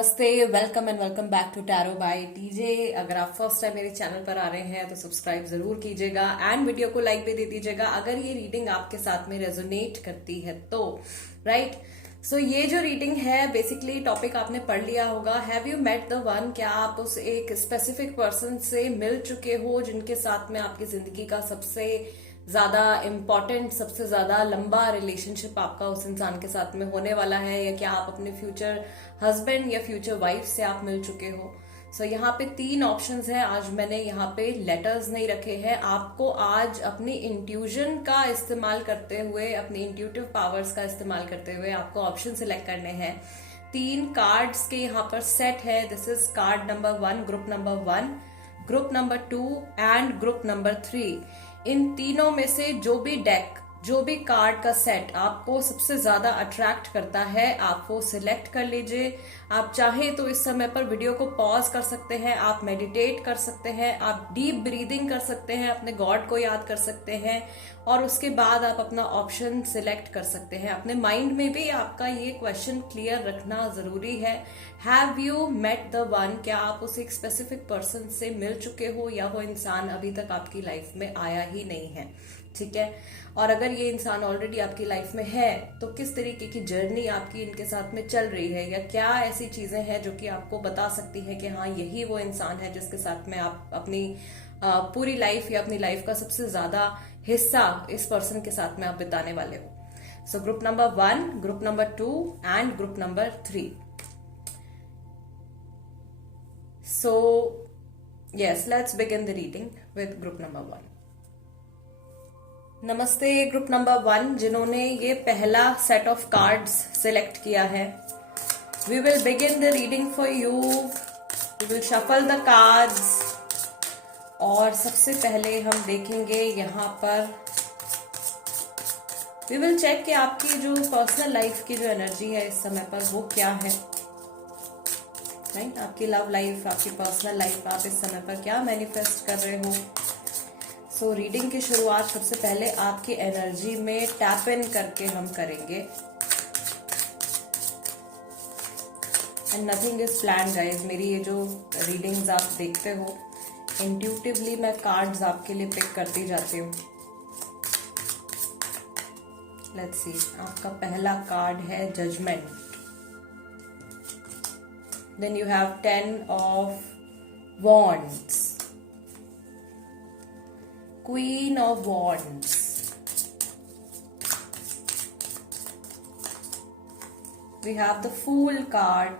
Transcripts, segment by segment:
नमस्ते, welcome and welcome back to tarot by TJ. अगर आप फर्स्ट टाइम मेरे चैनल पर आ रहे हैं तो सब्सक्राइब जरूर कीजिएगा एंड वीडियो को लाइक भी दे दीजिएगा अगर ये रीडिंग आपके साथ में रेजोनेट करती है तो राइट। सो ये जो रीडिंग है बेसिकली टॉपिक आपने पढ़ लिया होगा, have you met the one. क्या आप उस एक स्पेसिफिक पर्सन से मिल चुके हो जिनके साथ में आपकी जिंदगी का सबसे ज्यादा इम्पोर्टेंट, सबसे ज्यादा लंबा रिलेशनशिप आपका उस इंसान के साथ में होने वाला है, या क्या आप अपने फ्यूचर हस्बैंड या फ्यूचर वाइफ से आप मिल चुके हो। सो यहाँ पे 3 ऑप्शंस हैं। आज मैंने यहाँ पे लेटर्स नहीं रखे हैं। आपको आज अपनी इंट्यूजन का इस्तेमाल करते हुए, अपनी इंट्यूटिव पावर्स का इस्तेमाल करते हुए आपको ऑप्शन सिलेक्ट करने हैं। 3 कार्ड्स के यहाँ पर सेट है। This is called number 1, group number 1, group number 2 and group number 3। इन तीनों में से जो भी डेक, जो भी कार्ड का सेट आपको सबसे ज्यादा अट्रैक्ट करता है आप वो सिलेक्ट कर लीजिए। आप चाहे तो इस समय पर वीडियो को पॉज कर सकते हैं, आप मेडिटेट कर सकते हैं, आप डीप ब्रीदिंग कर सकते हैं, अपने गॉड को याद कर सकते हैं और उसके बाद आप अपना ऑप्शन सिलेक्ट कर सकते हैं। अपने माइंड में भी आपका ये क्वेश्चन क्लियर रखना जरूरी है, have you met the one. क्या आप उस एक स्पेसिफिक पर्सन से मिल चुके हो या वो इंसान अभी तक आपकी लाइफ में आया ही नहीं है, ठीक है। और अगर ये इंसान ऑलरेडी आपकी लाइफ में है तो किस तरीके की जर्नी आपकी इनके साथ में चल रही है, या क्या ऐसी चीजें हैं जो कि आपको बता सकती है कि हाँ यही वो इंसान है जिसके साथ में आप अपनी पूरी लाइफ या अपनी लाइफ का सबसे ज्यादा हिस्सा इस पर्सन के साथ में आप बिताने वाले हो। So group number 1, group number 2 and group number 3। So yes, let's begin the reading with group number 1. नमस्ते ग्रुप नंबर 1 जिन्होंने ये पहला सेट ऑफ कार्ड्स सिलेक्ट किया है। We will begin the reading for you. We will shuffle the cards और सबसे पहले हम देखेंगे यहाँ पर, वी विल चेक कि आपकी जो पर्सनल लाइफ की जो एनर्जी है इस समय पर वो क्या है, राइट। आपकी लव लाइफ, आपकी पर्सनल लाइफ, आप इस समय पर क्या मैनिफेस्ट कर रहे हो। सो रीडिंग की शुरुआत सबसे पहले आपकी एनर्जी में टैप इन करके हम करेंगे। And nothing is plan guys. मेरी ये जो रीडिंग्स आप देखते हो, इंट्यूटिवली मैं कार्ड्स आपके लिए पिक करती जाती हूँ। लेट्स सी, आपका पहला कार्ड है judgement. Then you have 10 of Wands, Queen of Wands, we have the Fool card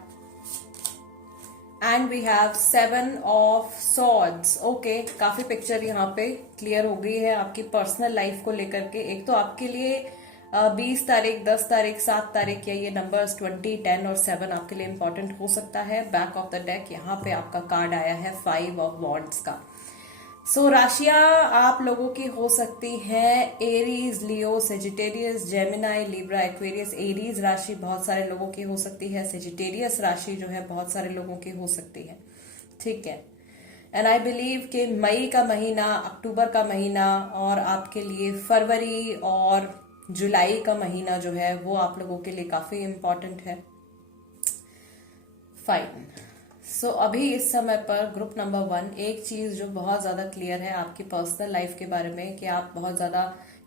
and we have 7 of Swords. Okay, काफी पिक्चर यहाँ पे क्लियर हो गई है आपकी पर्सनल लाइफ को लेकर के। एक तो आपके लिए 20 तारीख, 10 तारीख, 7 तारीख या ये नंबर्स 20, 10 और 7 आपके लिए इंपॉर्टेंट हो सकता है। बैक ऑफ द डेक यहाँ पे आपका कार्ड आया है 5 ऑफ वॉन्ड्स का। सो राशियां आप लोगों की हो सकती है Aries, Leo, Sagittarius, Gemini, Libra, Aquarius. Aries राशि बहुत सारे लोगों की हो सकती है, सेजिटेरियस राशि जो है बहुत सारे लोगों की हो सकती है, ठीक है। एंड आई बिलीव कि मई का महीना, अक्टूबर का महीना और आपके लिए फरवरी और जुलाई का महीना जो है वो आप लोगों के लिए काफी इंपॉर्टेंट है। फाइन। सो अभी इस समय पर ग्रुप नंबर 1 एक चीज जो बहुत ज्यादा क्लियर है आपकी पर्सनल लाइफ के बारे में, कि आप बहुत ज्यादा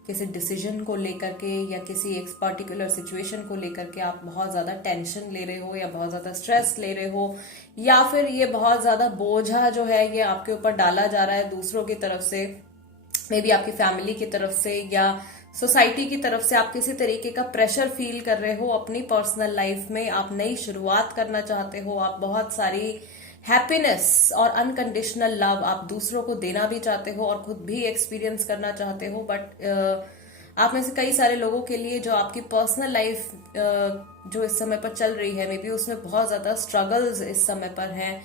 किसी डिसीजन को लेकर के या किसी एक पर्टिकुलर सिचुएशन को लेकर के आप बहुत ज्यादा टेंशन ले रहे हो या बहुत ज्यादा स्ट्रेस ले रहे हो, या फिर ये बहुत ज्यादा बोझा जो है ये आपके ऊपर डाला जा रहा है दूसरों की तरफ से, मे बी आपकी फैमिली की तरफ से या सोसाइटी की तरफ से। आप किसी तरीके का प्रेशर फील कर रहे हो अपनी पर्सनल लाइफ में, आप नई शुरुआत करना चाहते हो, आप बहुत सारी हैप्पीनेस और अनकंडीशनल लव आप दूसरों को देना भी चाहते हो और खुद भी एक्सपीरियंस करना चाहते हो। बट आप में से कई सारे लोगों के लिए जो आपकी पर्सनल लाइफ जो इस समय पर चल रही है, मे बी उसमें बहुत ज्यादा स्ट्रगल्स इस समय पर हैं।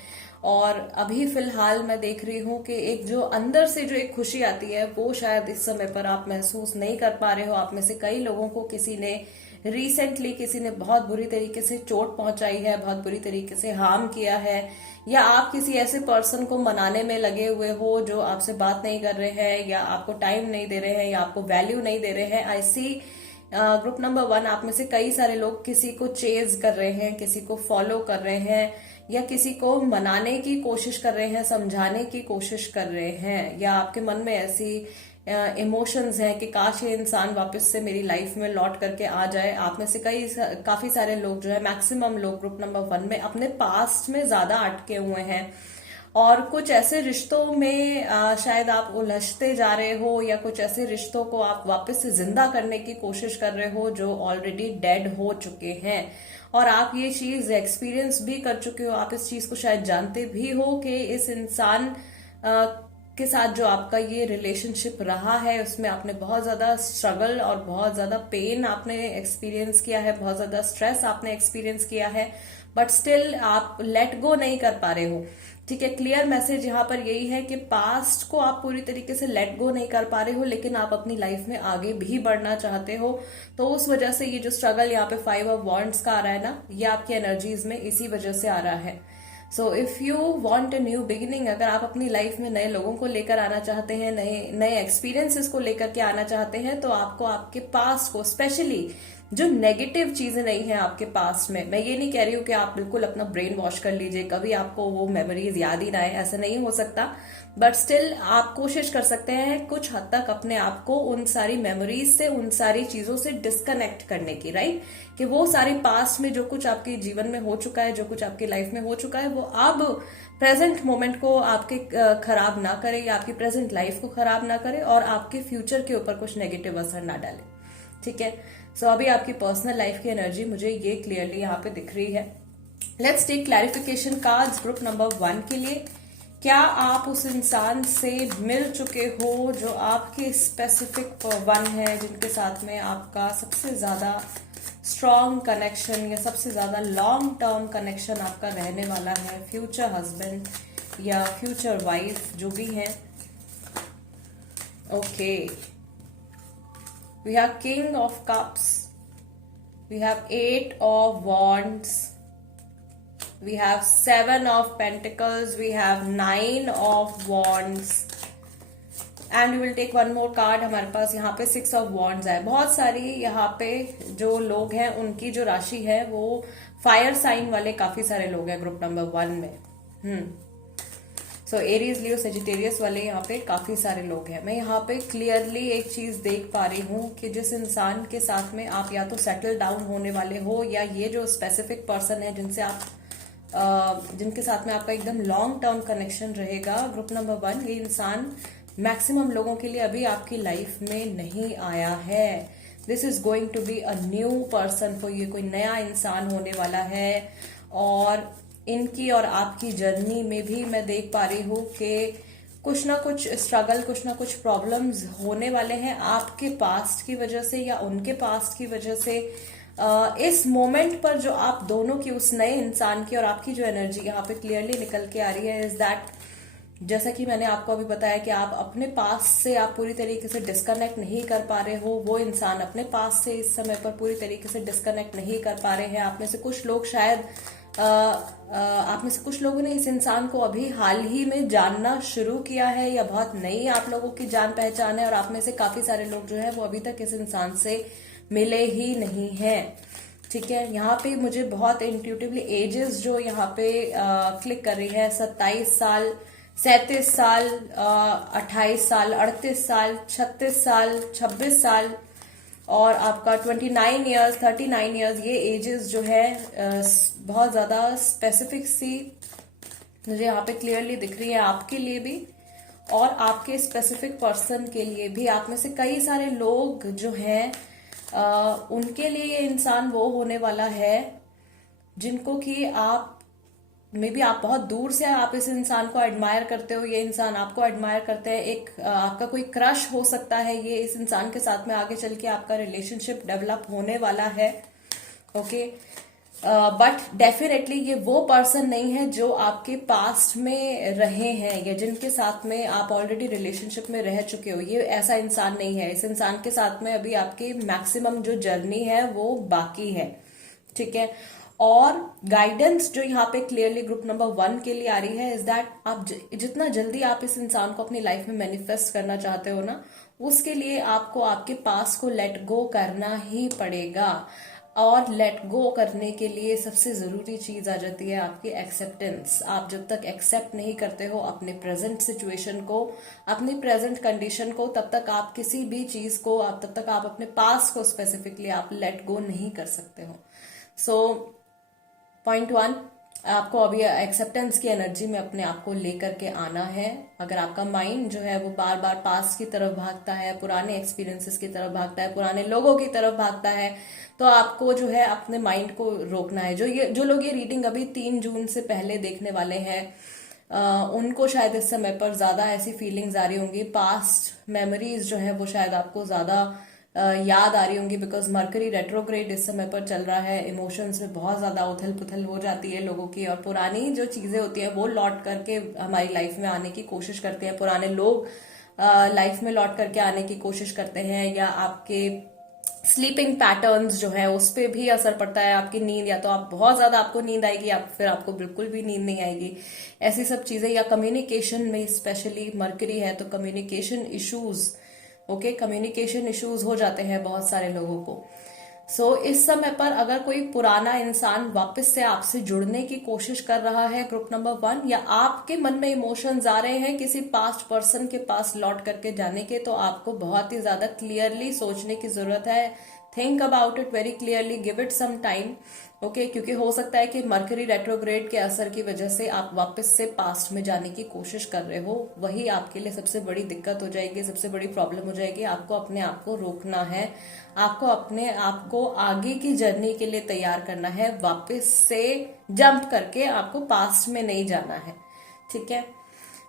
और अभी फिलहाल मैं देख रही हूँ कि एक जो अंदर से जो एक खुशी आती है वो शायद इस समय पर आप महसूस नहीं कर पा रहे हो। आप में से कई लोगों को किसी ने रिसेंटली, किसी ने बहुत बुरी तरीके से चोट पहुंचाई है, बहुत बुरी तरीके से हार्म किया है, या आप किसी ऐसे पर्सन को मनाने में लगे हुए हो जो आपसे बात नहीं कर रहे हैं या आपको टाइम नहीं दे रहे हैं या आपको वैल्यू नहीं दे रहे हैं। आई सी ग्रुप नंबर 1, आप में से कई सारे लोग किसी को चेज कर रहे हैं, किसी को फॉलो कर रहे हैं, या किसी को मनाने की कोशिश कर रहे हैं, समझाने की कोशिश कर रहे हैं, या आपके मन में ऐसी इमोशंस हैं कि काश ये इंसान वापस से मेरी लाइफ में लौट करके आ जाए। आप में से काफी सारे लोग जो है, मैक्सिमम लोग ग्रुप नंबर 1 में अपने पास्ट में ज्यादा अटके हुए हैं, और कुछ ऐसे रिश्तों में शायद आप उलझते जा रहे हो, या कुछ ऐसे रिश्तों को आप वापस से जिंदा करने की कोशिश कर रहे हो जो ऑलरेडी डेड हो चुके हैं। और आप ये चीज एक्सपीरियंस भी कर चुके हो, आप इस चीज को शायद जानते भी हो कि इस इंसान के साथ जो आपका ये रिलेशनशिप रहा है उसमें आपने बहुत ज्यादा स्ट्रगल और बहुत ज्यादा पेन आपने एक्सपीरियंस किया है, बहुत ज्यादा स्ट्रेस आपने एक्सपीरियंस किया है, बट स्टिल आप लेट गो नहीं कर पा रहे हो। ठीक है, क्लियर मैसेज यहाँ पर यही है कि पास्ट को आप पूरी तरीके से लेट गो नहीं कर पा रहे हो, लेकिन आप अपनी लाइफ में आगे भी बढ़ना चाहते हो। तो उस वजह से ये जो स्ट्रगल यहाँ पे 5 ऑफ वॉन्ड्स का आ रहा है ना, ये आपकी एनर्जीज में इसी वजह से आ रहा है। सो if you want a new beginning, अगर आप अपनी लाइफ में नए लोगों को लेकर आना चाहते हैं, नए नए एक्सपीरियंसेस को लेकर के आना चाहते हैं, तो आपको आपके पास्ट को, स्पेशली जो नेगेटिव चीजें नहीं है आपके पास्ट में, मैं ये नहीं कह रही हूं कि आप बिल्कुल अपना ब्रेन वॉश कर लीजिए, कभी आपको वो मेमोरीज याद ही ना आए, ऐसा नहीं हो सकता, बट स्टिल आप कोशिश कर सकते हैं कुछ हद तक अपने आप को उन सारी मेमोरीज से, उन सारी चीजों से डिस्कनेक्ट करने की, राइट? कि वो सारी पास्ट में जो कुछ आपके जीवन में हो चुका है, जो कुछ आपकी लाइफ में हो चुका है, वो अब प्रेजेंट मोमेंट को आपके खराब ना करे, या आपकी प्रेजेंट लाइफ को खराब ना करे, और आपके फ्यूचर के ऊपर कुछ नेगेटिव असर ना डाले। ठीक है, सो अभी आपकी पर्सनल लाइफ की एनर्जी मुझे ये क्लियरली यहाँ पे दिख रही है। Let's take clarification cards group number 1 के लिए। क्या आप उस इंसान से मिल चुके हो जो आपके स्पेसिफिक 1 है, जिनके साथ में आपका सबसे ज्यादा स्ट्रॉन्ग कनेक्शन या सबसे ज्यादा लॉन्ग टर्म कनेक्शन आपका रहने वाला है? फ्यूचर हस्बैंड या फ्यूचर वाइफ जो भी है। Okay, we have King of Cups, we have 8 of Wands, we have 7 of Pentacles, we have 9 of Wands, and we will take one more card। हमारे पास यहाँ पे 6 of Wands है। बहुत सारी यहाँ पे जो लोग हैं उनकी जो राशि है वो फायर साइन वाले काफी सारे लोग हैं ग्रुप नंबर 1 में। सो एरीज, लियो, सेजिटेरियस वाले यहाँ पे काफी सारे लोग हैं। मैं यहाँ पे क्लियरली एक चीज देख पा रही हूँ कि जिस इंसान के साथ में आप या तो सेटल डाउन होने वाले हो, या ये जो स्पेसिफिक पर्सन है जिनसे आप जिनके साथ में आपका एकदम लॉन्ग टर्म कनेक्शन रहेगा ग्रुप नंबर 1, ये इंसान मैक्सिमम लोगों के लिए अभी आपकी लाइफ में नहीं आया है। This is going to be a new person for you. कोई नया इंसान होने वाला है, और इनकी और आपकी जर्नी में भी मैं देख पा रही हूँ कि कुछ ना कुछ स्ट्रगल, कुछ ना कुछ प्रॉब्लम्स होने वाले हैं आपके पास्ट की वजह से या उनके पास्ट की वजह से। इस मोमेंट पर जो आप दोनों की, उस नए इंसान की और आपकी जो एनर्जी यहाँ पे क्लियरली निकल के आ रही है, इज दैट, जैसा कि मैंने आपको अभी बताया कि आप अपने पास से आप पूरी तरीके से डिस्कनेक्ट नहीं कर पा रहे हो, वो इंसान अपने पास से इस समय पर पूरी तरीके से डिस्कनेक्ट नहीं कर पा रहे हैं। आप में से कुछ लोग शायद आप में से कुछ लोगों ने इस इंसान को अभी हाल ही में जानना शुरू किया है, या बहुत नई आप लोगों की जान पहचान है, और आप में से काफी सारे लोग जो है वो अभी तक इस इंसान से मिले ही नहीं हैं। ठीक है, यहाँ पे मुझे बहुत इंट्यूटिवली एजेस जो यहाँ पे क्लिक कर रही है, 27 साल, 37 साल, 28 साल, 38 साल, 36 साल, 26 साल, और आपका 29 ईयर्स, 39 ईयर्स, ये एजेस जो है बहुत ज्यादा स्पेसिफिक सी मुझे यहाँ पे क्लियरली दिख रही है आपके लिए भी, और आपके स्पेसिफिक पर्सन के लिए भी। आप में से कई सारे लोग जो हैं उनके लिए ये इंसान वो होने वाला है जिनको कि आप मे बी आप बहुत दूर से आप इस इंसान को एडमायर करते हो, ये इंसान आपको एडमायर करते हैं, एक आपका कोई क्रश हो सकता है, ये इस इंसान के साथ में आगे चल के आपका रिलेशनशिप डेवलप होने वाला है। ओके, बट डेफिनेटली ये वो पर्सन नहीं है जो आपके पास्ट में रहे हैं या जिनके साथ में आप ऑलरेडी रिलेशनशिप में रह चुके हो। ये ऐसा इंसान नहीं है। इस इंसान के साथ में अभी आपकी मैक्सिमम जो जर्नी है वो बाकी है। ठीक है, और गाइडेंस जो यहाँ पे क्लियरली ग्रुप नंबर 1 के लिए आ रही है इज दैट आप जितना जल्दी आप इस इंसान को अपनी लाइफ में मैनिफेस्ट करना चाहते हो ना, उसके लिए आपको आपके पास को लेट गो करना ही पड़ेगा। और लेट गो करने के लिए सबसे जरूरी चीज आ जाती है आपकी एक्सेप्टेंस। आप जब तक एक्सेप्ट नहीं करते हो अपने प्रेजेंट सिचुएशन को, अपनी प्रेजेंट कंडीशन को, तब तक आप किसी भी चीज को, आप तब तक आप अपने पास को स्पेसिफिकली आप लेट गो नहीं कर सकते हो। सो पॉइंट वन, आपको अभी एक्सेप्टेंस की एनर्जी में अपने आप को लेकर के आना है। अगर आपका माइंड जो है वो बार बार पास की तरफ भागता है, पुराने एक्सपीरियंसेस की तरफ भागता है, पुराने लोगों की तरफ भागता है, तो आपको जो है अपने माइंड को रोकना है। जो लोग ये रीडिंग अभी 3 जून से पहले देखने वाले हैं, उनको शायद इस समय पर ज्यादा ऐसी फीलिंग्स आ रही होंगी, पास्ट मेमोरीज जो है वो शायद आपको ज्यादा याद आ रही होंगी, बिकॉज मरकरी रेट्रोग्रेड इस समय पर चल रहा है। इमोशंस में बहुत ज्यादा उथल पुथल हो जाती है लोगों की, और पुरानी जो चीजें होती हैं वो लौट करके हमारी लाइफ में आने की कोशिश करते हैं, पुराने लोग लाइफ में लौट करके आने की कोशिश करते हैं, या आपके स्लीपिंग पैटर्न्स जो है उस पर भी असर पड़ता है। आपकी नींद, या तो आप बहुत ज्यादा आपको नींद आएगी, या फिर आपको बिल्कुल भी नींद नहीं आएगी, ऐसी सब चीजें। या कम्युनिकेशन में स्पेशली मरकरी है तो communication issues, okay, communication issues हो जाते हैं बहुत सारे लोगों को। इस समय पर अगर कोई पुराना इंसान वापस से आपसे जुड़ने की कोशिश कर रहा है, ग्रुप नंबर 1, या आपके मन में इमोशंस आ रहे हैं किसी पास्ट पर्सन के पास लौट करके जाने के, तो आपको बहुत ही ज्यादा क्लियरली सोचने की जरूरत है। Think about it very clearly, give it some time, okay, क्योंकि हो सकता है कि मरकरी रेट्रोग्रेड के असर की वजह से आप वापस से पास्ट में जाने की कोशिश कर रहे हो। वही आपके लिए सबसे बड़ी दिक्कत हो जाएगी, सबसे बड़ी प्रॉब्लम हो जाएगी। आपको अपने आप को रोकना है, आपको अपने आप को आगे की जर्नी के लिए तैयार करना है। वापस से जंप करके आपको पास्ट में नहीं जाना है, ठीक है।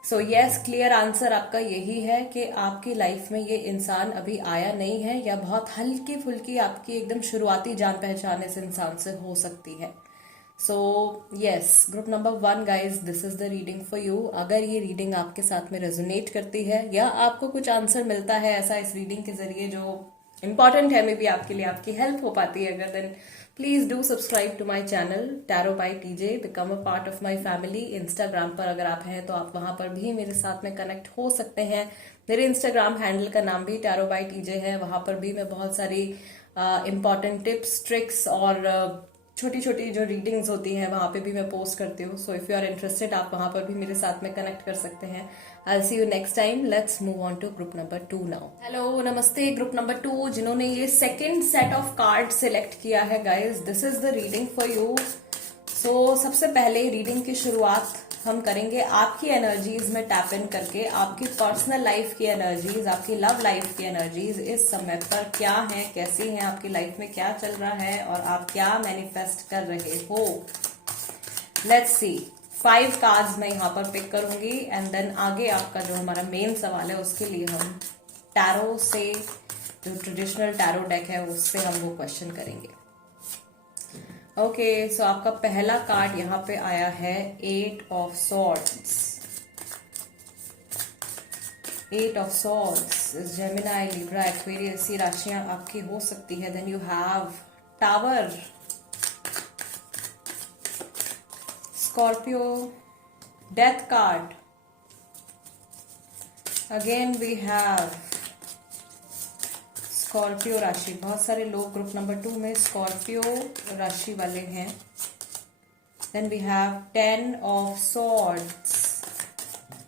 सो यस, क्लियर आंसर आपका यही है कि आपकी लाइफ में ये इंसान अभी आया नहीं है, या बहुत हल्की फुल्की आपकी एकदम शुरुआती जान पहचान इस इंसान से हो सकती है। So yes, group number 1 guys, this is the reading for you. अगर ये रीडिंग आपके साथ में रेजोनेट करती है, या आपको कुछ आंसर मिलता है ऐसा इस रीडिंग के जरिए जो इंपॉर्टेंट है, मे बी आपके लिए, आपकी हेल्प हो पाती है अगर, then please do subscribe to my channel tarot by TJ, become a part of my family. Instagram पर अगर आप हैं तो आप वहां पर भी मेरे साथ में कनेक्ट हो सकते हैं। मेरे इंस्टाग्राम हैंडल का नाम भी टैरो बाय टीजे है। वहां पर भी मैं बहुत सारी इंपॉर्टेंट टिप्स, ट्रिक्स और छोटी छोटी जो रीडिंग्स होती हैं वहां पे भी मैं पोस्ट करती हूँ। So if you are interested, आप वहां पर भी मेरे साथ में कनेक्ट कर सकते हैं। I see you next time. Let's move on to group number 2 now. Hello, नमस्ते ग्रुप नंबर 2, जिन्होंने ये second set of card select किया है guys, this is the reading for you. So सबसे पहले रीडिंग की शुरुआत हम करेंगे आपकी एनर्जीज में टैप इन करके। आपकी पर्सनल लाइफ की एनर्जीज, आपकी लव लाइफ की एनर्जीज इस समय पर क्या है, कैसी हैं, आपकी लाइफ में क्या चल रहा है, और आप क्या मैनिफेस्ट कर रहे हो। लेट्स सी, 5 कार्ड्स मैं यहाँ पर पिक करूंगी, एंड देन आगे आपका जो हमारा मेन सवाल है उसके लिए हम टैरो से, जो ट्रेडिशनल टैरो डेक है उससे हम वो क्वेश्चन करेंगे। ओके, सो आपका पहला कार्ड यहाँ पे आया है 8 of swords. 8 of swords, Gemini, Libra, Aquarius, ये राशियां आपकी हो सकती है। Then you have tower, Scorpio, death card, again we have Scorpio राशि। बहुत सारे लोग ग्रुप नंबर 2 में स्कॉर्पियो राशि वाले हैं। Then we have 10 of swords,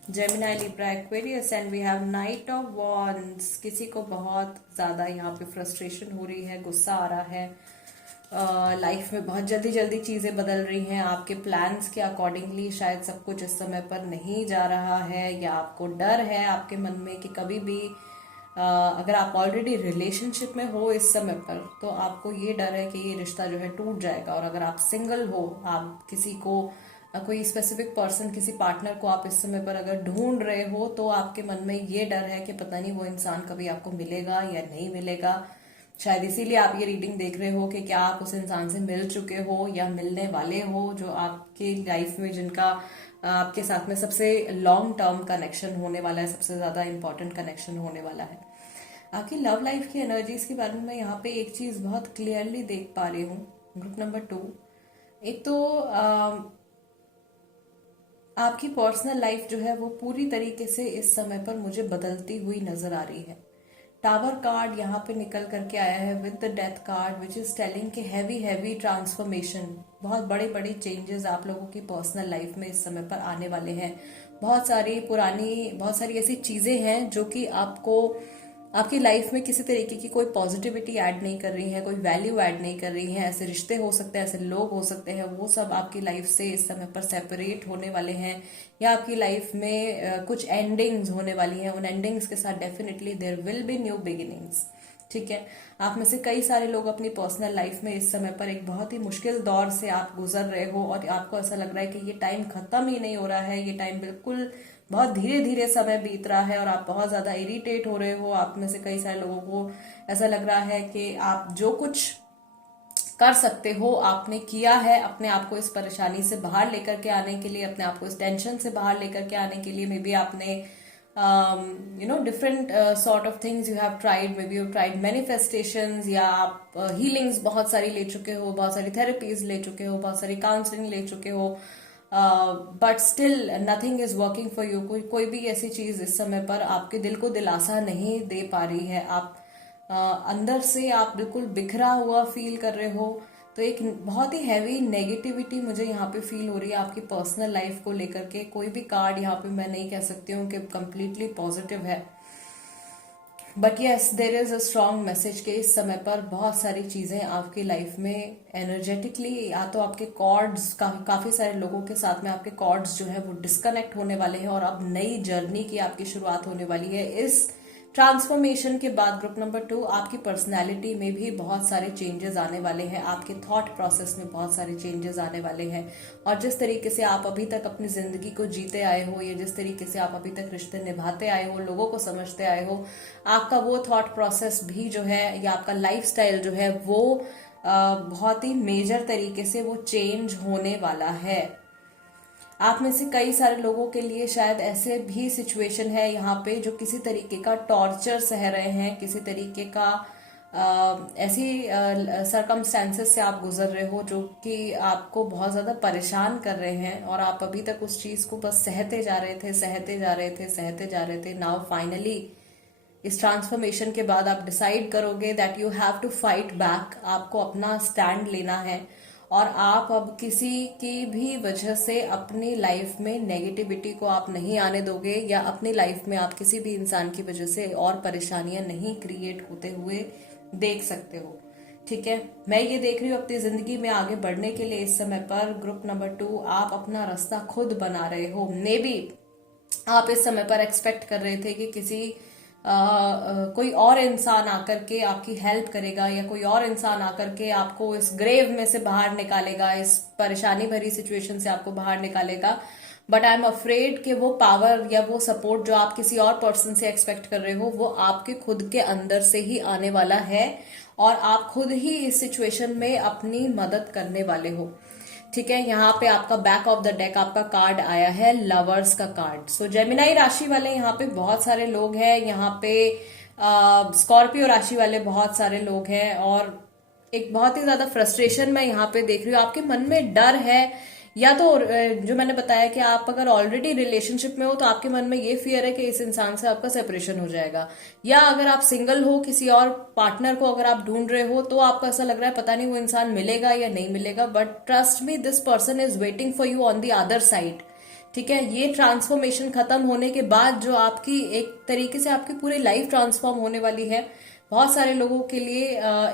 Gemini, Libra, Aquarius, and we have knight of wands. किसी को बहुत ज्यादा यहाँ पे फ्रस्ट्रेशन हो रही है, गुस्सा आ रहा है, लाइफ में बहुत जल्दी जल्दी चीजें बदल रही हैं, आपके प्लान्स के अकॉर्डिंगली शायद सब कुछ इस समय पर नहीं जा रहा है, या आपको डर है आपके मन में कि कभी भी अगर आप ऑलरेडी रिलेशनशिप में हो इस समय पर, तो आपको ये डर है कि ये रिश्ता जो है टूट जाएगा। और अगर आप सिंगल हो, आप किसी को, कोई स्पेसिफिक पर्सन, किसी पार्टनर को आप इस समय पर अगर ढूंढ रहे हो, तो आपके मन में ये डर है कि पता नहीं वो इंसान कभी आपको मिलेगा या नहीं मिलेगा। शायद इसीलिए आप ये रीडिंग देख रहे हो कि क्या आप उस इंसान से मिल चुके हो या मिलने वाले हो, जो आपके लाइफ में, जिनका आपके साथ में सबसे लॉन्ग टर्म कनेक्शन होने वाला है, सबसे ज्यादा इंपॉर्टेंट कनेक्शन होने वाला है। आपकी लव लाइफ की एनर्जीज के बारे में मैं यहाँ पे एक चीज बहुत क्लियरली देख पा रही हूँ ग्रुप नंबर 2। एक तो आपकी पर्सनल लाइफ जो है वो पूरी तरीके से इस समय पर मुझे बदलती हुई नजर आ रही है। टावर कार्ड यहाँ पे निकल करके आया है with the death card, which is telling कि हैवी हैवी ट्रांसफॉर्मेशन, बहुत बड़े बड़े चेंजेस आप लोगों की पर्सनल लाइफ में इस समय पर आने वाले हैं। बहुत सारी ऐसी चीजें हैं जो कि आपको आपकी लाइफ में किसी तरीके की कोई पॉजिटिविटी ऐड नहीं कर रही है, कोई वैल्यू ऐड नहीं कर रही है। ऐसे रिश्ते हो सकते हैं, ऐसे लोग हो सकते हैं, वो सब आपकी लाइफ से इस समय पर सेपरेट होने वाले हैं, या आपकी लाइफ में कुछ एंडिंग्स होने वाली हैं। उन एंडिंग्स के साथ definitely there will be new beginnings. ठीक है, आप में से कई सारे लोग अपनी पर्सनल लाइफ में इस समय पर एक बहुत ही मुश्किल दौर से आप गुजर रहे हो, और आपको ऐसा लग रहा है कि ये टाइम खत्म ही नहीं हो रहा है, ये टाइम बिल्कुल बहुत धीरे धीरे समय बीत रहा है, और आप बहुत ज्यादा इरिटेट हो रहे हो। आप में से कई सारे लोगों को ऐसा लग रहा है कि आप जो कुछ कर सकते हो आपने किया है, अपने आप को इस परेशानी से बाहर लेकर के आने के लिए, अपने आप को इस टेंशन से बाहर लेकर के आने के लिए। मे बी आपने different sort of things you have tried, may be you tried manifestations, या आप हीलिंग्स बहुत सारी ले चुके हो, बहुत सारी थेरेपीज ले चुके हो, बहुत सारी काउंसलिंग ले चुके हो, but still nothing is working for you. कोई भी ऐसी चीज इस समय पर आपके दिल को दिलासा नहीं दे पा रही है। आप अंदर से आप बिल्कुल बिखरा हुआ फील कर रहे हो। तो एक बहुत ही हैवी नेगेटिविटी मुझे यहाँ पे फील हो रही है आपकी पर्सनल लाइफ को लेकर के। कोई भी कार्ड यहाँ पे मैं नहीं कह सकती हूँ कि कंप्लीटली पॉजिटिव है, but yes there is a strong message के इस समय पर बहुत सारी चीजें आपकी लाइफ में एनर्जेटिकली, या तो आपके कॉर्ड्स काफी सारे लोगों के साथ में आपके कॉर्ड्स जो है वो डिस्कनेक्ट होने वाले हैं, और अब नई जर्नी की आपकी शुरुआत होने वाली है। इस ट्रांसफॉर्मेशन के बाद ग्रुप नंबर 2, आपकी पर्सनैलिटी में भी बहुत सारे चेंजेस आने वाले हैं, आपके थॉट प्रोसेस में बहुत सारे चेंजेस आने वाले हैं, और जिस तरीके से आप अभी तक अपनी जिंदगी को जीते आए हो, या जिस तरीके से आप अभी तक रिश्ते निभाते आए हो, लोगों को समझते आए हो, आपका वो थॉट प्रोसेस भी जो है, या आपका लाइफस्टाइल जो है वो बहुत ही मेजर तरीके से वो चेंज होने वाला है। आप में से कई सारे लोगों के लिए शायद ऐसे भी सिचुएशन है यहाँ पे जो किसी तरीके का टॉर्चर सह रहे हैं, किसी तरीके का ऐसी सरकमस्टेंसेस से आप गुजर रहे हो जो कि आपको बहुत ज्यादा परेशान कर रहे हैं, और आप अभी तक उस चीज को बस सहते जा रहे थे, सहते जा रहे थे, सहते जा रहे थे। नाउ फाइनली इस ट्रांसफॉर्मेशन के बाद आप डिसाइड करोगे that you have to fight back, आपको अपना स्टैंड लेना है, और आप अब किसी की भी वजह से अपनी लाइफ में नेगेटिविटी को आप नहीं आने दोगे, या अपनी लाइफ में आप किसी भी इंसान की वजह से और परेशानियां नहीं क्रिएट होते हुए देख सकते हो। ठीक है, मैं ये देख रही हूँ अपनी जिंदगी में आगे बढ़ने के लिए इस समय पर ग्रुप नंबर 2 आप अपना रास्ता खुद बना रहे हो। मे बी आप इस समय पर एक्सपेक्ट कर रहे थे कि किसी कोई और इंसान आकर के आपकी हेल्प करेगा, या कोई और इंसान आकर के आपको इस ग्रेव में से बाहर निकालेगा, इस परेशानी भरी सिचुएशन से आपको बाहर निकालेगा। बट आई एम अफ्रेड कि वो पावर या वो सपोर्ट जो आप किसी और पर्सन से एक्सपेक्ट कर रहे हो वो आपके खुद के अंदर से ही आने वाला है, और आप खुद ही इस सिचुएशन में अपनी मदद करने वाले हो। ठीक है, यहाँ पे आपका बैक ऑफ द डेक आपका कार्ड आया है लवर्स का कार्ड। सो जेमिनाई राशि वाले यहाँ पे बहुत सारे लोग हैं, यहाँ पे स्कॉर्पियो राशि वाले बहुत सारे लोग हैं, और एक बहुत ही ज्यादा फ्रस्ट्रेशन मैं यहाँ पे देख रही हूँ। आपके मन में डर है, या तो जो मैंने बताया कि आप अगर ऑलरेडी रिलेशनशिप में हो तो आपके मन में ये फियर है कि इस इंसान से आपका सेपरेशन हो जाएगा, या अगर आप सिंगल हो, किसी और पार्टनर को अगर आप ढूंढ रहे हो तो आपको ऐसा लग रहा है पता नहीं वो इंसान मिलेगा या नहीं मिलेगा। But trust me, this person is waiting for you on the other side. ठीक है, ये ट्रांसफॉर्मेशन खत्म होने के बाद जो आपकी एक तरीके से आपकी पूरी लाइफ ट्रांसफॉर्म होने वाली है, बहुत सारे लोगों के लिए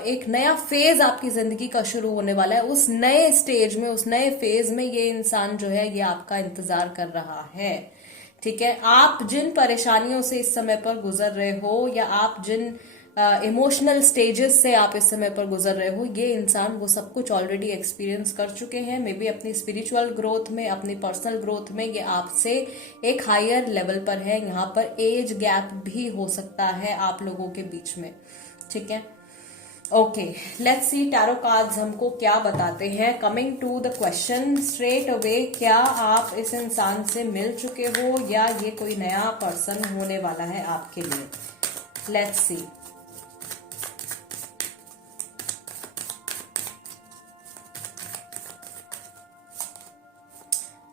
एक नया फेज आपकी जिंदगी का शुरू होने वाला है। उस नए स्टेज में, उस नए फेज में ये इंसान जो है ये आपका इंतजार कर रहा है। ठीक है, आप जिन परेशानियों से इस समय पर गुजर रहे हो, या आप जिन इमोशनल स्टेजेस से आप इस समय पर गुजर रहे हो, ये इंसान वो सब कुछ ऑलरेडी एक्सपीरियंस कर चुके हैं। मे बी अपनी स्पिरिचुअल ग्रोथ में, अपनी पर्सनल ग्रोथ में ये आपसे एक हायर लेवल पर है। यहाँ पर एज गैप भी हो सकता है आप लोगों के बीच में। ठीक है, okay, let's see tarot cards हमको क्या बताते हैं। Coming to the question straight away, क्या आप इस इंसान से मिल चुके हो, या ये कोई नया पर्सन होने वाला है आपके लिए? Let's see.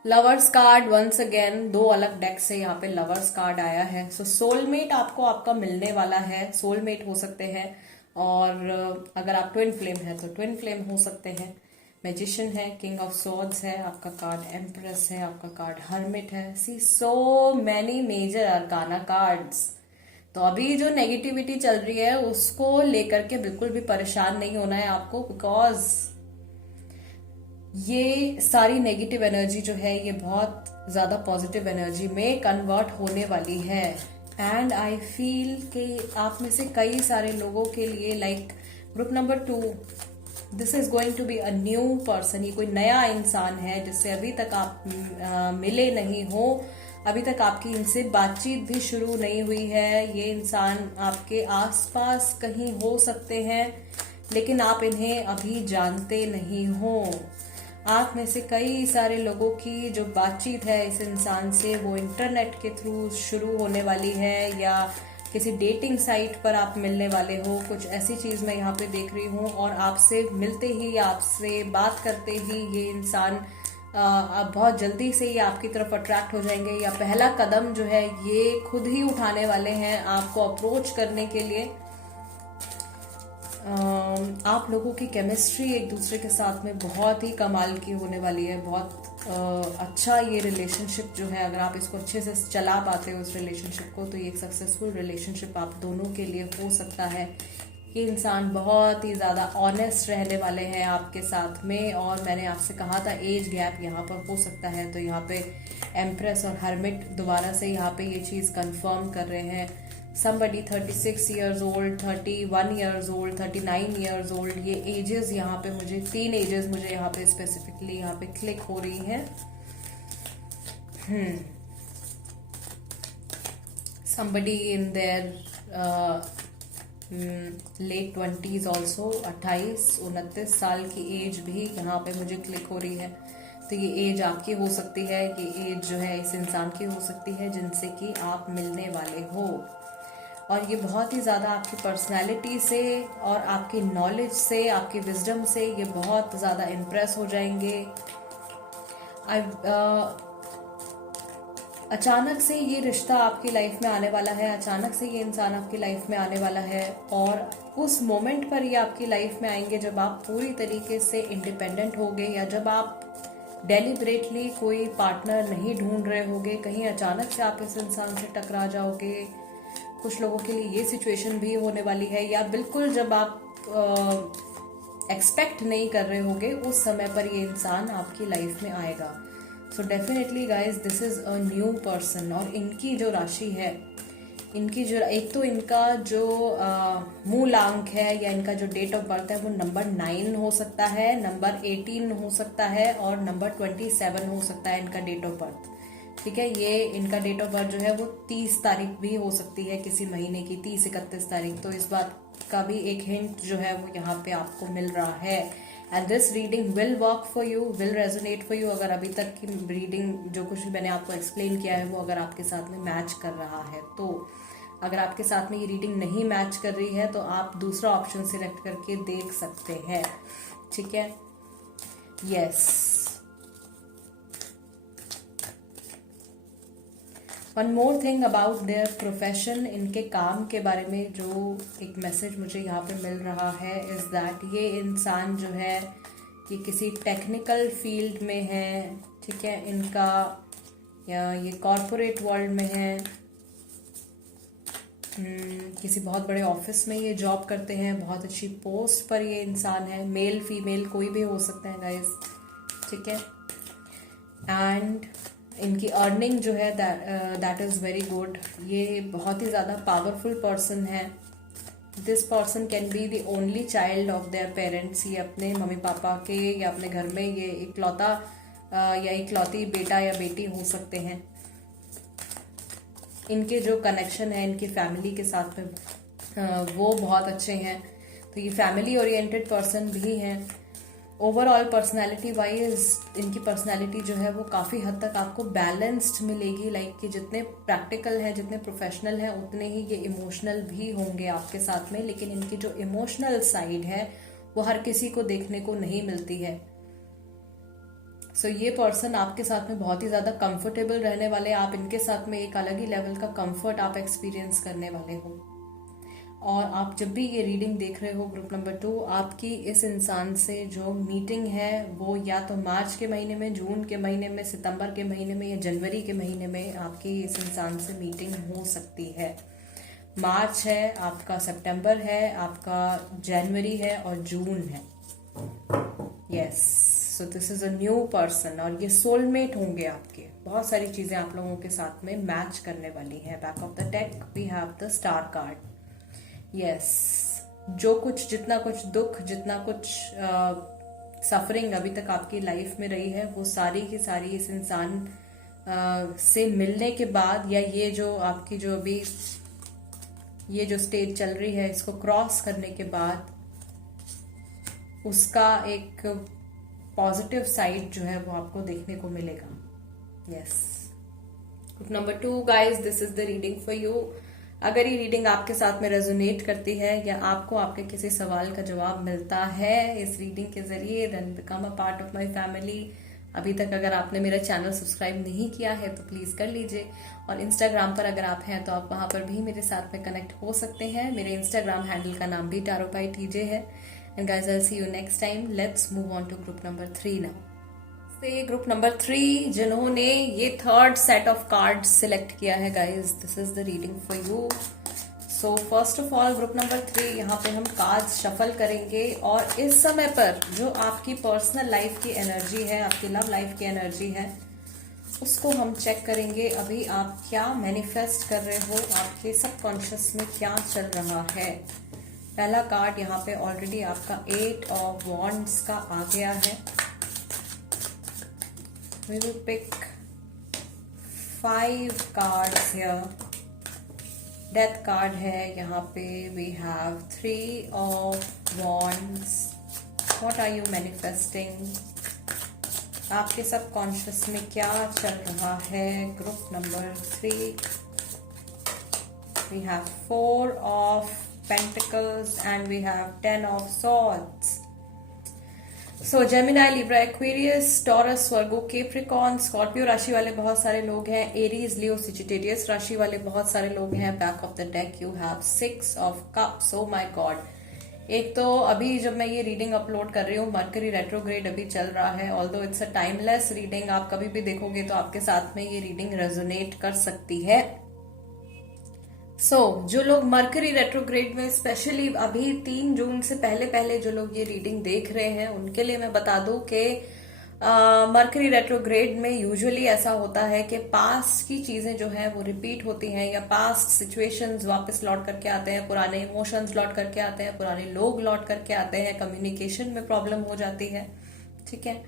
Lovers card once again, दो अलग डेक से यहाँ पे लवर्स कार्ड आया है। सो सोलमेट आपको आपका मिलने वाला है, सोलमेट हो सकते हैं, और अगर आप ट्विन फ्लेम है तो ट्विन फ्लेम हो सकते हैं। मैजिशियन है, किंग ऑफ सोर्ड्स है आपका कार्ड, एम्प्रेस है आपका कार्ड, हर्मिट है। See so many major arcana cards. तो अभी जो नेगेटिविटी चल रही है उसको लेकर के बिल्कुल भी परेशान नहीं होना है आपको, बिकॉज ये सारी नेगेटिव एनर्जी जो है ये बहुत ज्यादा पॉजिटिव एनर्जी में कन्वर्ट होने वाली है। एंड आई फील कि आप में से कई सारे लोगों के लिए, like group number 2, this is going to be a new person. ये कोई नया इंसान है जिससे अभी तक आप मिले नहीं हो, अभी तक आपकी इनसे बातचीत भी शुरू नहीं हुई है। ये इंसान आपके आसपास कहीं हो सकते हैं, लेकिन आप इन्हें अभी जानते नहीं हो। आप में से कई सारे लोगों की जो बातचीत है इस इंसान से वो इंटरनेट के थ्रू शुरू होने वाली है, या किसी डेटिंग साइट पर आप मिलने वाले हो, कुछ ऐसी चीज मैं यहाँ पे देख रही हूँ। और आपसे मिलते ही या आपसे बात करते ही ये इंसान अब बहुत जल्दी से ये आपकी तरफ अट्रैक्ट हो जाएंगे, या पहला कदम जो है ये खुद ही उठाने वाले हैं आपको अप्रोच करने के लिए। आप लोगों की केमिस्ट्री एक दूसरे के साथ में बहुत ही कमाल की होने वाली है। बहुत अच्छा ये रिलेशनशिप जो है, अगर आप इसको अच्छे से चला पाते हो इस रिलेशनशिप को, तो ये एक सक्सेसफुल रिलेशनशिप आप दोनों के लिए हो सकता है। ये इंसान बहुत ही ज़्यादा ऑनेस्ट रहने वाले हैं आपके साथ में। और मैंने आपसे कहा था एज गैप यहाँ पर हो सकता है, तो यहाँ पे एम्प्रेस और हर्मिट दोबारा से यहाँ पे ये चीज़ कंफर्म कर रहे हैं। somebody 36 years old, 31 years old, 39 years old, ये एजेस यहाँ पे मुझे 3 एजेस मुझे यहाँ पे स्पेसिफिकली यहाँ पे क्लिक हो रही हैं। somebody in their late 20s also, 28-29 साल की एज भी यहाँ पे मुझे क्लिक हो रही है। तो ये एज आपकी हो सकती है, ये एज जो है इस इंसान की हो सकती है जिनसे कि आप मिलने वाले हो। और ये बहुत ही ज़्यादा आपकी पर्सनैलिटी से और आपकी नॉलेज से, आपकी विजडम से ये बहुत ज़्यादा इम्प्रेस हो जाएंगे। अचानक से ये रिश्ता आपकी लाइफ में आने वाला है, अचानक से ये इंसान आपकी लाइफ में आने वाला है। और उस मोमेंट पर ये आपकी लाइफ में आएंगे जब आप पूरी तरीके से इंडिपेंडेंट होगे, या जब आप डेलिबरेटली कोई पार्टनर नहीं ढूंढ रहे होगे, कहीं अचानक से आप इस इंसान से टकरा जाओगे। कुछ लोगों के लिए ये सिचुएशन भी होने वाली है, या बिल्कुल जब आप एक्सपेक्ट नहीं कर रहे होगे उस समय पर ये इंसान आपकी लाइफ में आएगा। So definitely guys this is a new person. और इनकी जो राशि है, इनकी जो एक तो इनका जो मूलांक है या इनका जो डेट ऑफ बर्थ है वो नंबर 9 हो सकता है, नंबर 18 हो सकता है, और नंबर 27 हो सकता है इनका डेट ऑफ बर्थ। ठीक है, ये इनका डेट ऑफ बर्थ जो है वो 30 तारीख भी हो सकती है, किसी महीने की 30-31 तारीख। तो इस बात का भी एक हिंट जो है वो यहाँ पे आपको मिल रहा है। And this reading will work for you, will resonate for you. अगर अभी तक की रीडिंग जो कुछ भी मैंने आपको एक्सप्लेन किया है वो अगर आपके साथ में मैच कर रहा है तो। अगर आपके साथ में ये रीडिंग नहीं मैच कर रही है तो आप दूसरा ऑप्शन सिलेक्ट करके देख सकते हैं। ठीक है, yes. One more thing about their profession, इनके काम के बारे में जो एक मैसेज मुझे यहाँ पे मिल रहा है इज दैट ये इंसान जो है ये किसी टेक्निकल फील्ड में है। ठीक है, इनका या ये कॉरपोरेट वर्ल्ड में है, किसी बहुत बड़े ऑफिस में ये जॉब करते हैं, बहुत अच्छी पोस्ट पर ये इंसान है, मेल फीमेल कोई भी हो सकता है गाइस। ठीक है, एंड इनकी अर्निंग जो है दैट इज़ वेरी गुड। ये बहुत ही ज़्यादा पावरफुल पर्सन है। This person can be the only child of their parents. ये अपने मम्मी पापा के या अपने घर में ये इकलौता या इकलौती बेटा या बेटी हो सकते हैं। इनके जो कनेक्शन है इनकी फैमिली के साथ में वो बहुत अच्छे हैं, तो ये फैमिली ओरिएंटेड पर्सन भी हैं। ओवरऑल पर्सनालिटी वाइज इनकी पर्सनालिटी जो है वो काफ़ी हद तक आपको बैलेंस्ड मिलेगी। लाइक कि जितने प्रैक्टिकल है, जितने प्रोफेशनल हैं, उतने ही ये इमोशनल भी होंगे आपके साथ में। लेकिन इनकी जो इमोशनल साइड है वो हर किसी को देखने को नहीं मिलती है। सो ये पर्सन आपके साथ में बहुत ही ज्यादा कंफर्टेबल रहने वाले, आप इनके साथ में एक अलग ही लेवल का कंफर्ट आप एक्सपीरियंस करने वाले हो। और आप जब भी ये रीडिंग देख रहे हो ग्रुप नंबर 2, आपकी इस इंसान से जो मीटिंग है वो या तो मार्च के महीने में, जून के महीने में, सितंबर के महीने में या जनवरी के महीने में आपकी इस इंसान से मीटिंग हो सकती है। मार्च है आपका, सितंबर है आपका, जनवरी है और जून है। Yes, so this is a new person और ये सोलमेट होंगे आपके। बहुत सारी चीजें आप लोगों के साथ में मैच करने वाली हैं। Back of the deck we have the star card. Yes, जो कुछ, जितना कुछ दुख, जितना कुछ सफरिंग अभी तक आपकी लाइफ में रही है, वो सारी की सारी इस इंसान से मिलने के बाद, या ये जो आपकी जो अभी ये जो स्टेज चल रही है, इसको क्रॉस करने के बाद उसका एक पॉजिटिव साइड जो है वो आपको देखने को मिलेगा। Yes, group number 2 guys, this is the reading for you. अगर ये रीडिंग आपके साथ में रेजोनेट करती है या आपको आपके किसी सवाल का जवाब मिलता है इस रीडिंग के जरिए, then become a part of my family. अभी तक अगर आपने मेरा चैनल सब्सक्राइब नहीं किया है तो प्लीज कर लीजिए, और इंस्टाग्राम पर अगर आप हैं तो आप वहां पर भी मेरे साथ में कनेक्ट हो सकते हैं। मेरे इंस्टाग्राम हैंडल का नाम भी टैरो बाय टीजे है। And guys, I will see you next time. Let's move on to group number 3 now. Group number 3 जिन्होंने ये third set of cards select किया है guys, this is the reading for you. So first of all group number 3, यहाँ पे हम cards shuffle करेंगे और इस समय पर जो आपकी पर्सनल लाइफ की एनर्जी है, आपकी लव लाइफ की एनर्जी है, उसको हम चेक करेंगे। अभी आप क्या मैनिफेस्ट कर रहे हो, आपके सबकॉन्शियस में क्या चल रहा है। पहला कार्ड यहाँ पे ऑलरेडी आपका 8 ऑफ वॉन्ड्स का आ गया है। We will pick 5 cards here. Death card है यहाँ पे। We have 3 of Wands. What are you manifesting? आपके सबकॉन्शियस में क्या चल रहा है। Group number 3 we have 4 of Pentacles and we have 10 of Swords. So Gemini, Libra, Aquarius, taurus, Virgo, Capricorn, Scorpio राशि वाले बहुत सारे लोग हैं। एरीज, लियो, सेजिटेरियस राशि वाले बहुत सारे लोग हैं। Back of the deck you have 6 of cups. Oh my God, एक तो अभी जब मैं ये रीडिंग अपलोड कर रही हूँ, मरकरी रेट्रोग्रेड अभी चल रहा है। Although it's a timeless reading, आप कभी भी देखोगे तो आपके साथ में ये रीडिंग रेजोनेट कर सकती है। जो लोग मरकरी रेट्रोग्रेड में, स्पेशली अभी 3 जून से पहले पहले जो लोग ये रीडिंग देख रहे हैं, उनके लिए मैं बता दूं कि मरकरी रेट्रोग्रेड में यूजुअली ऐसा होता है कि पास्ट की चीजें जो हैं वो रिपीट होती हैं, या पास्ट सिचुएशंस वापस लौट करके आते हैं, पुराने इमोशंस लौट करके आते हैं, पुराने लोग लौट करके आते हैं, कम्युनिकेशन में प्रॉब्लम हो जाती है, ठीक है,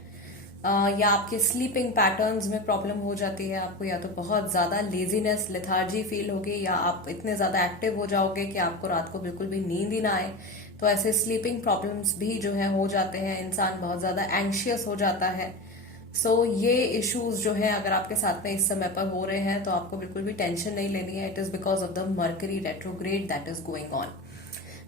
या आपके स्लीपिंग पैटर्न्स में प्रॉब्लम हो जाती है। आपको या तो बहुत ज्यादा लेजीनेस, लेथार्जी फील होगी, या आप इतने ज्यादा एक्टिव हो जाओगे कि आपको रात को बिल्कुल भी नींद ही ना आए। तो ऐसे स्लीपिंग प्रॉब्लम्स भी जो है हो जाते हैं, इंसान बहुत ज्यादा एंशियस हो जाता है। ये इश्यूज जो है अगर आपके साथ में इस समय पर हो रहे हैं तो आपको बिल्कुल भी टेंशन नहीं लेनी है। It is because of the mercury retrograde that is going on.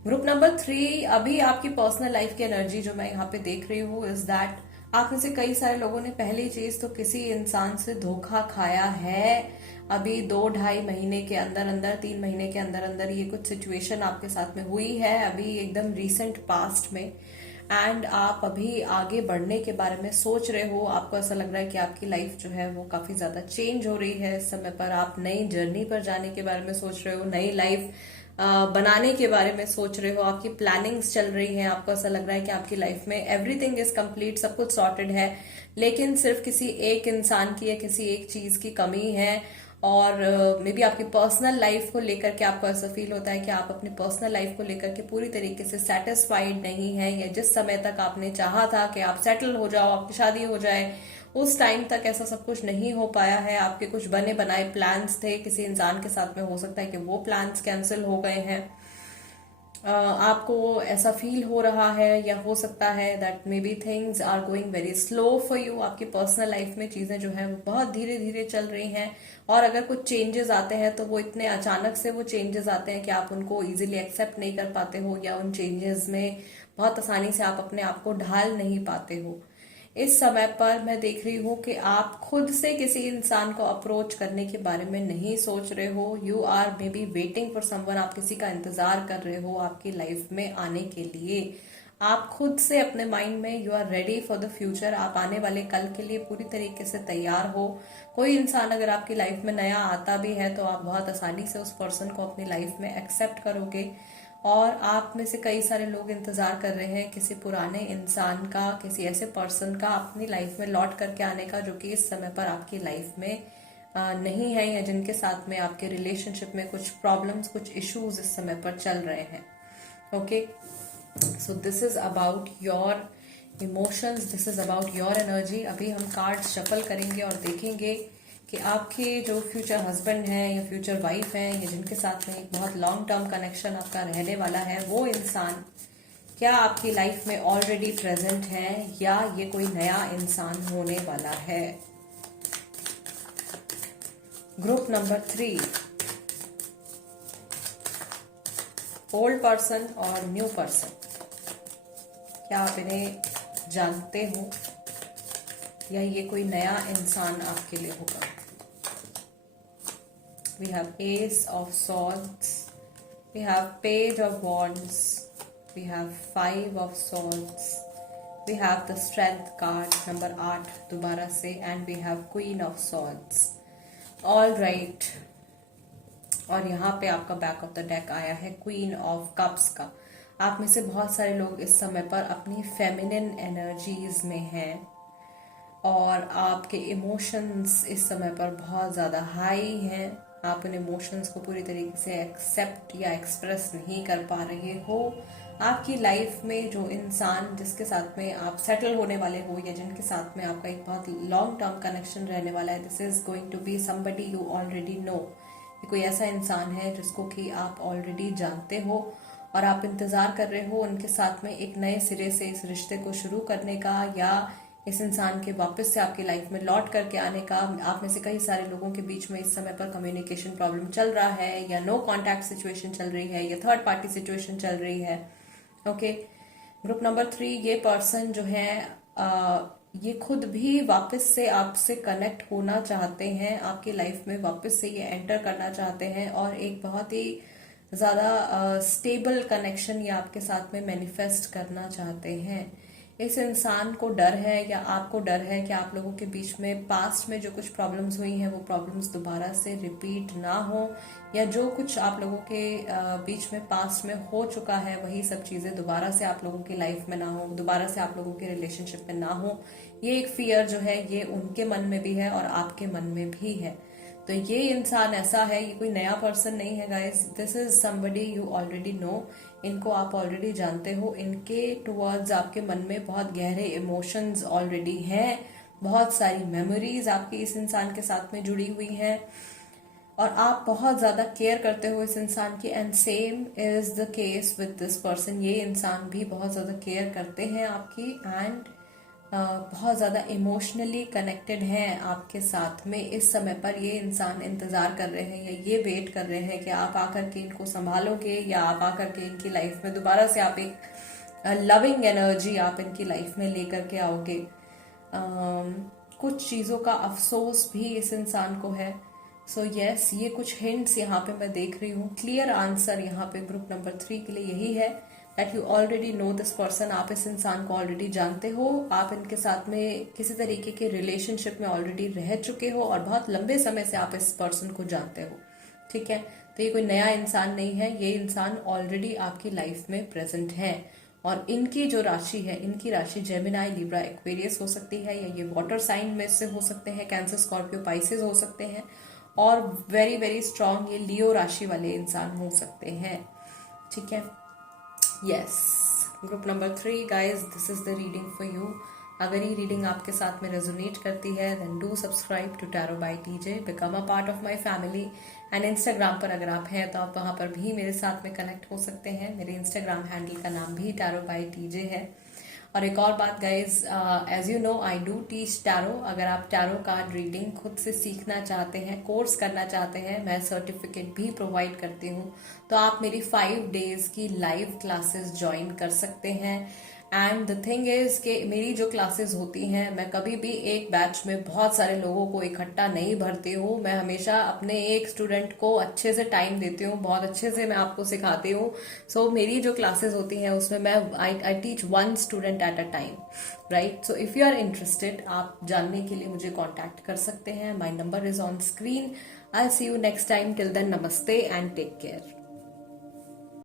Group number 3, अभी आपकी पर्सनल लाइफ की एनर्जी जो मैं यहाँ पे देख रही हूँ इज दैट आप में से कई सारे लोगों ने पहली चीज तो किसी इंसान से धोखा खाया है। अभी 2-2.5 महीने के अंदर अंदर, 3 महीने के अंदर अंदर ये कुछ सिचुएशन आपके साथ में हुई है, अभी एकदम रिसेंट पास्ट में। एंड आप अभी आगे बढ़ने के बारे में सोच रहे हो। आपको ऐसा लग रहा है कि आपकी लाइफ जो है वो काफी ज्यादा चेंज हो रही है इस समय पर। आप नई जर्नी पर जाने के बारे में सोच रहे हो, नई लाइफ बनाने के बारे में सोच रहे हो, आपकी प्लानिंग्स चल रही हैं। आपको ऐसा लग रहा है कि आपकी लाइफ में एवरीथिंग इज कंप्लीट, सब कुछ सॉर्टेड है, लेकिन सिर्फ किसी एक इंसान की या किसी एक चीज की कमी है। और मे बी आपकी पर्सनल लाइफ को लेकर के आपको ऐसा फील होता है कि आप अपनी पर्सनल लाइफ को लेकर के पूरी तरीके से सेटिस्फाइड नहीं है, या जिस समय तक आपने चाहा था कि आप सेटल हो जाओ, आपकी शादी हो जाए, उस टाइम तक ऐसा सब कुछ नहीं हो पाया है। आपके कुछ बने बनाए प्लान्स थे किसी इंसान के साथ में, हो सकता है कि वो प्लान्स कैंसिल हो गए हैं। आपको ऐसा फील हो रहा है, या हो सकता है that maybe things are going very slow for you. आपकी पर्सनल लाइफ में चीजें जो है वो बहुत धीरे धीरे चल रही हैं, और अगर कुछ चेंजेस आते हैं तो वो इतने अचानक से वो चेंजेस आते हैं कि आप उनको इजीली एक्सेप्ट नहीं कर पाते हो, या उन चेंजेस में बहुत आसानी से आप अपने आप को ढाल नहीं पाते हो। इस समय पर मैं देख रही हूँ कि आप खुद से किसी इंसान को अप्रोच करने के बारे में नहीं सोच रहे हो। You are maybe waiting for someone, आप किसी का इंतजार कर रहे हो आपकी लाइफ में आने के लिए। आप खुद से अपने माइंड में you are ready for the future, आप आने वाले कल के लिए पूरी तरीके से तैयार हो। कोई इंसान अगर आपकी लाइफ में नया आता भी है तो आप बहुत आसानी से उस पर्सन को अपनी लाइफ में एक्सेप्ट करोगे। और आप में से कई सारे लोग इंतजार कर रहे हैं किसी पुराने इंसान का, किसी ऐसे पर्सन का अपनी लाइफ में लौट करके आने का जो कि इस समय पर आपकी लाइफ में नहीं है, या जिनके साथ में आपके रिलेशनशिप में कुछ प्रॉब्लम्स, कुछ इश्यूज इस समय पर चल रहे हैं। Okay, so this is about your emotions, this is about your energy. अभी हम कार्ड शफल करेंगे और देखेंगे कि आपके जो फ्यूचर हस्बैंड हैं या फ्यूचर वाइफ हैं या जिनके साथ में एक बहुत लॉन्ग टर्म कनेक्शन आपका रहने वाला है, वो इंसान क्या आपकी लाइफ में ऑलरेडी प्रेजेंट है या ये कोई नया इंसान होने वाला है। ग्रुप नंबर 3, ओल्ड पर्सन और न्यू पर्सन। क्या आप इन्हें जानते हो या ये कोई नया इंसान आपके लिए होगा। We have Ace of Swords, we have Page of Wands, we have 5 of Swords, we have the Strength card number 8 दोबारा से, and we have Queen of Swords. All right, और यहाँ पे आपका बैक ऑफ द डेक आया है queen of cups का। आप में से बहुत सारे लोग इस समय पर अपनी फेमिनिन एनर्जीज में हैं और आपके इमोशंस इस समय पर बहुत ज़्यादा हाई हैं। आप इन इमोशंस को पूरी तरीके से एक्सेप्ट या एक्सप्रेस नहीं कर पा रहे हो। आपकी लाइफ में जो इंसान जिसके साथ में आप सेटल होने वाले हो या जिनके साथ में आपका एक बहुत लॉन्ग टर्म कनेक्शन रहने वाला है, this is going to be somebody you already know. ये कोई ऐसा इंसान है जिसको कि आप ऑलरेडी जानते हो और आप इंतजार कर रहे हो उनके साथ में एक नए सिरे से इस रिश्ते को शुरू करने का, या इस इंसान के वापस से आपकी लाइफ में लौट करके आने का। आप में से कई सारे लोगों के बीच में इस समय पर कम्युनिकेशन प्रॉब्लम चल रहा है, या नो कांटेक्ट सिचुएशन चल रही है, या थर्ड पार्टी सिचुएशन चल रही है। ओके, ग्रुप नंबर 3, ये पर्सन जो है ये खुद भी वापस से आपसे कनेक्ट होना चाहते हैं, आपकी लाइफ में वापस से ये एंटर करना चाहते हैं और एक बहुत ही ज़्यादा स्टेबल कनेक्शन ये आपके साथ में मैनिफेस्ट करना चाहते हैं। इस इंसान को डर है या आपको डर है कि आप लोगों के बीच में पास्ट में जो कुछ प्रॉब्लम्स हुई हैं वो प्रॉब्लम्स दोबारा से रिपीट ना हो, या जो कुछ आप लोगों के बीच में पास्ट में हो चुका है वही सब चीज़ें दोबारा से आप लोगों की लाइफ में ना हो, दोबारा से आप लोगों के रिलेशनशिप में ना हो। ये एक फियर जो है ये उनके मन में भी है और आपके मन में भी है। तो ये इंसान ऐसा है, ये कोई नया पर्सन नहीं है guys, this is somebody you already no. इनको आप ऑलरेडी जानते हो, इनके टुवर्ड्स आपके मन में बहुत गहरे इमोशंस ऑलरेडी हैं, बहुत सारी मेमोरीज आपकी इस इंसान के साथ में जुड़ी हुई हैं और आप बहुत ज्यादा केयर करते हो इस इंसान की। And same is the case with this person, ये इंसान भी बहुत ज्यादा केयर करते हैं आपकी एंड बहुत ज़्यादा इमोशनली कनेक्टेड हैं आपके साथ में। इस समय पर ये इंसान इंतज़ार कर रहे हैं या ये वेट कर रहे हैं कि आप आकर के इनको संभालोगे या आप आकर के इनकी लाइफ में दोबारा से आप एक लविंग एनर्जी आप इनकी लाइफ में लेकर के आओगे। कुछ चीज़ों का अफसोस भी इस इंसान को है। सो यस, ये कुछ हिंट्स यहाँ पे मैं देख रही हूँ। क्लियर आंसर यहाँ पे ग्रुप नंबर 3 के लिए यही है that you already know this person। आप इस इंसान को ऑलरेडी जानते हो, आप इनके साथ में किसी तरीके के रिलेशनशिप में ऑलरेडी रह चुके हो और बहुत लंबे समय से आप इस पर्सन को जानते हो। ठीक है, तो ये कोई नया इंसान नहीं है, ये इंसान ऑलरेडी आपकी लाइफ में प्रेजेंट है और इनकी जो राशि है, इनकी राशि जेमिनाई, लिब्रा, एक्वेरियस हो सकती है, या ये वाटर साइन में से हो सकते हैं, कैंसर, स्कॉर्पियो, पाइसेस हो सकते हैं, और वेरी वेरी स्ट्रांग ये लियो राशि वाले इंसान हो सकते हैं। ठीक है, yes, group number 3 guys, this is the reading for you. अगर ये रीडिंग आपके साथ में रेजोनेट करती है then do subscribe to tarot by TJ, become a part of my family. And Instagram पर अगर आप हैं तो आप वहां पर भी मेरे साथ में कनेक्ट हो सकते हैं। मेरे इंस्टाग्राम हैंडल का नाम भी टैरो बाय टीजे है। और एक और बात guys, as you know I do teach tarot. अगर आप टैरो कार्ड रीडिंग खुद से सीखना चाहते हैं, कोर्स करना चाहते हैं, मैं सर्टिफिकेट भी प्रोवाइड करती हूँ, तो आप मेरी 5 डेज की लाइव क्लासेस ज्वाइन कर सकते हैं। एंड द थिंग इज कि मेरी जो क्लासेस होती हैं, मैं कभी भी एक बैच में बहुत सारे लोगों को इकट्ठा नहीं भरती हूँ। मैं हमेशा अपने एक स्टूडेंट को अच्छे से टाइम देती हूँ, बहुत अच्छे से मैं आपको सिखाती हूँ। सो मेरी जो क्लासेस होती हैं उसमें मैं I teach one student at a time, right. So if you are interested, आप जानने के लिए मुझे कॉन्टैक्ट कर सकते हैं। My number is on screen. I see you next time. Till then, नमस्ते एंड टेक केयर।